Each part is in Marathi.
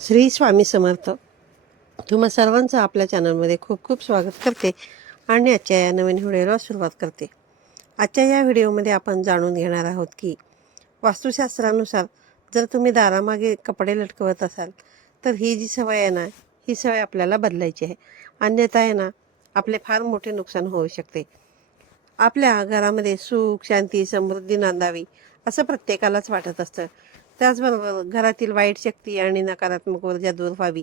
श्री स्वामी समर्थ. तुम्हा सर्वांचं आपल्या चॅनलमध्ये खूप खूप स्वागत करते आणि आजच्या या नवीन व्हिडिओला सुरुवात करते. आजच्या या व्हिडिओमध्ये आपण जाणून घेणार आहोत की वास्तुशास्त्रानुसार जर तुम्ही दारामागे कपडे लटकवत असाल तर ही जी सवय आहे ना ही सवय आपल्याला बदलायची आहे. अन्यथा आहे ना आपले फार मोठे नुकसान होऊ शकते. आपल्या घरामध्ये सुख शांती समृद्धी नांदावी असं प्रत्येकालाच वाटत असतं. त्याचबरोबर घरातील वाईट शक्ती आणि नकारात्मक ऊर्जा दूर व्हावी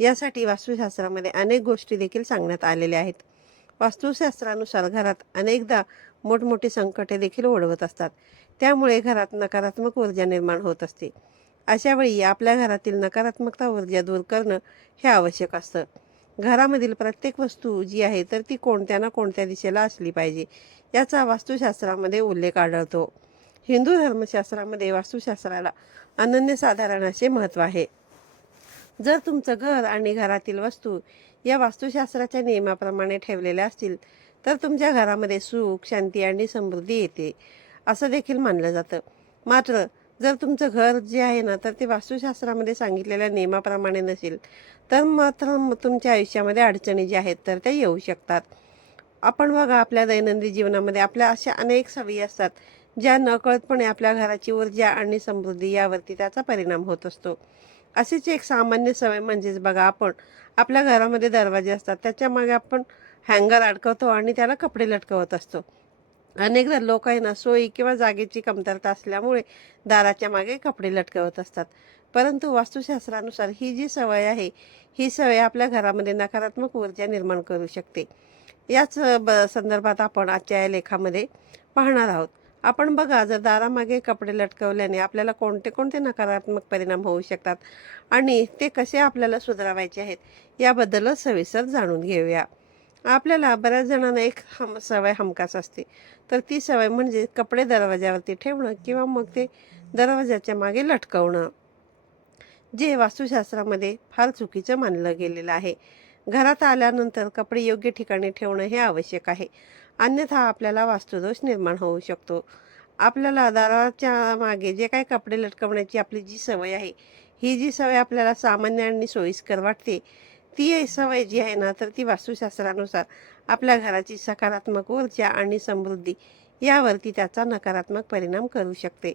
यासाठी वास्तुशास्त्रामध्ये अनेक गोष्टी देखील सांगण्यात आलेल्या आहेत. वास्तुशास्त्रानुसार घरात अनेकदा मोठमोठी संकटे देखील ओढवत असतात. त्यामुळे घरात नकारात्मक ऊर्जा निर्माण होत असते. अशा वेळी आपल्या घरातील नकारात्मकता ऊर्जा दूर करणं हे आवश्यक असतं. घरामधील प्रत्येक वस्तू जी आहे तर ती कोणत्या ना कोणत्या दिशेला असली पाहिजे याचा वास्तुशास्त्रामध्ये उल्लेख आढळतो. हिंदू धर्मशास्त्रामध्ये वास्तुशास्त्राला अनन्यसाधारण असे महत्त्व आहे. जर तुमचं घर आणि घरातील वस्तू या वास्तुशास्त्राच्या नियमाप्रमाणे ठेवलेल्या असतील तर तुमच्या घरामध्ये सुख शांती आणि समृद्धी येते असं देखील मानलं जातं. मात्र जर तुमचं घर जे आहे ना तर ते वास्तुशास्त्रामध्ये सांगितलेल्या नियमाप्रमाणे नसेल तर मात्र तुमच्या आयुष्यामध्ये अडचणी ज्या आहेत तर त्या येऊ शकतात. आपण बघा आपल्या दैनंदिन जीवनामध्ये आपल्या अशा अनेक सवयी असतात ज्या नकळतपणे आपल्या घराची ऊर्जा आणि समृद्धी यावरती त्याचा परिणाम होत असतो. अशीच एक सामान्य सवय म्हणजेच बघा आपण आपल्या घरामध्ये दरवाजे असतात त्याच्यामागे आपण हँगर अडकवतो आणि त्याला कपडे लटकवत असतो. अनेकदा लोक आहे ना सोयी किंवा जागेची कमतरता असल्यामुळे दाराच्या मागे कपडे लटकवत असतात. परंतु वास्तुशास्त्रानुसार ही जी सवय आहे ही सवय आपल्या घरामध्ये नकारात्मक ऊर्जा निर्माण करू शकते. याच ब संदर्भात आपण आजच्या या लेखामध्ये पाहणार आहोत. आपण बघा जर दारामागे कपडे लटकवल्याने आपल्याला कोणते कोणते नकारात्मक परिणाम होऊ शकतात आणि ते कसे आपल्याला सुधारावायचे आहेत याबद्दलच सविस्तर जाणून घेऊया. आपल्याला बऱ्याच जणांना एक हम सवय हमखास असते. तर ती सवय म्हणजे कपडे दरवाज्यावरती ठेवणं किंवा मग ते दरवाजाच्या मागे लटकवणं. जे वास्तुशास्त्रामध्ये फार चुकीचं मानलं गेलेलं आहे. घरात आल्यानंतर कपडे योग्य ठिकाणी ठेवणं हे आवश्यक आहे. अन्यथा आपल्याला वास्तुदोष निर्माण होऊ शकतो. आपल्याला दाराच्या मागे जे काही कपडे लटकवण्याची आपली जी सवय आहे ही जी सवय आपल्याला सामान्य आणि सोयीस्कर वाटते ती सवय जी आहे ना तर ती वास्तुशास्त्रानुसार आपल्या घराची सकारात्मक ऊर्जा आणि समृद्धी यावरती त्याचा नकारात्मक परिणाम करू शकते.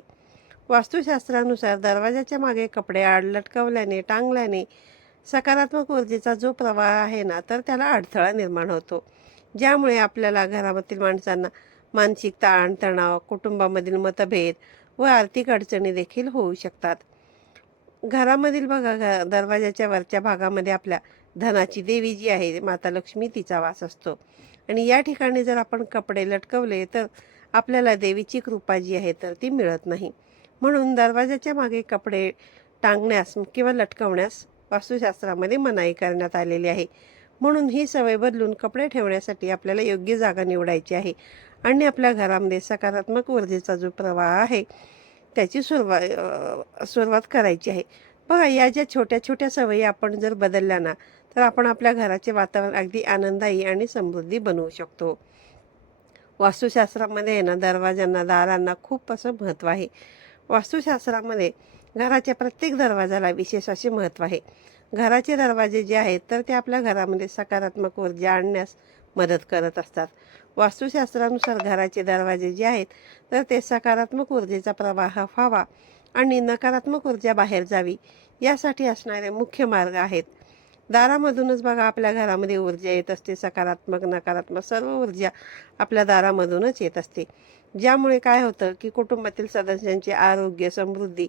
वास्तुशास्त्रानुसार दरवाजाच्या मागे कपडे आड लटकवल्याने टांगल्याने सकारात्मक ऊर्जेचा जो प्रवाह आहे ना तर त्याला अडथळा निर्माण होतो. ज्यामुळे आपल्याला घरामधील माणसांना मानसिक ताणतणाव कुटुंबामधील मतभेद व आर्थिक अडचणी देखील होऊ शकतात. घरामधील बघा घ दरवाजाच्या वरच्या भागामध्ये आपल्या धनाची देवी जी आहे माता लक्ष्मी तिचा वास असतो. आणि या ठिकाणी जर आपण कपडे लटकवले तर आपल्याला देवीची कृपा जी आहे तर ती मिळत नाही. म्हणून दरवाजाच्या मागे कपडे टांगण्यास किंवा लटकवण्यास वास्तुशास्त्रामध्ये मनाई करण्यात आलेली आहे. म्हणून ही सवय बदलून कपडे ठेवण्यासाठी आपल्याला योग्य जागा निवडायची आहे. आणि आपल्या घरामध्ये सकारात्मक ऊर्जेचा जो प्रवाह आहे त्याची सुरुवात सुरुवात करायची आहे. बघा या ज्या छोट्या छोट्या सवयी आपण जर बदलल्या ना तर आपण आपल्या घराचे वातावरण अगदी आनंदायी आणि समृद्धी बनवू शकतो. वास्तुशास्त्रामध्ये आहे ना दरवाजांना दारांना खूप असं महत्त्व आहे. वास्तुशास्त्रामध्ये घराच्या प्रत्येक दरवाजाला विशेष असे महत्त्व आहे. घराचे दरवाजे जे आहेत तर ते आपल्या घरामध्ये सकारात्मक ऊर्जा आणण्यास मदत करत असतात. वास्तुशास्त्रानुसार घराचे दरवाजे जे आहेत तर ते सकारात्मक ऊर्जेचा प्रवाह व्हावा आणि नकारात्मक ऊर्जा बाहेर जावी यासाठी असणारे मुख्य मार्ग आहेत. दारामधूनच बघा आपल्या घरामध्ये ऊर्जा येत असते सकारात्मक नकारात्मक सर्व ऊर्जा आपल्या दारामधूनच येत असते. ज्यामुळे काय होतं की कुटुंबातील सदस्यांचे आरोग्य समृद्धी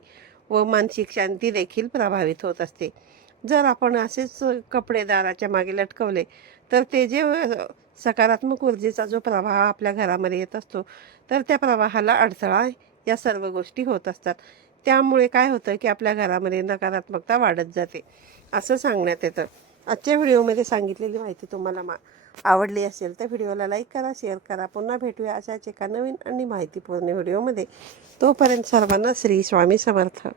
व मानसिक शांती देखील प्रभावित होत असते. जर आपण असेच कपडे दाराच्या मागे लटकवले तर ते जे सकारात्मक ऊर्जेचा जो प्रवाह आपल्या घरामध्ये येत असतो तर त्या प्रवाहाला अडथळा या सर्व गोष्टी होत असतात. त्यामुळे काय होतं की आपल्या घरामध्ये नकारात्मकता वाढत जाते. असं सांगण्यात येतं. आजच्या व्हिडिओमध्ये सांगितलेली माहिती तुम्हाला मा आवडली असेल तर व्हिडिओला लाईक करा शेअर करा. पुन्हा भेटूया अशाच एका नवीन आणि माहितीपूर्ण व्हिडिओमध्ये. तोपर्यंत सर्वांना श्री स्वामी समर्थ.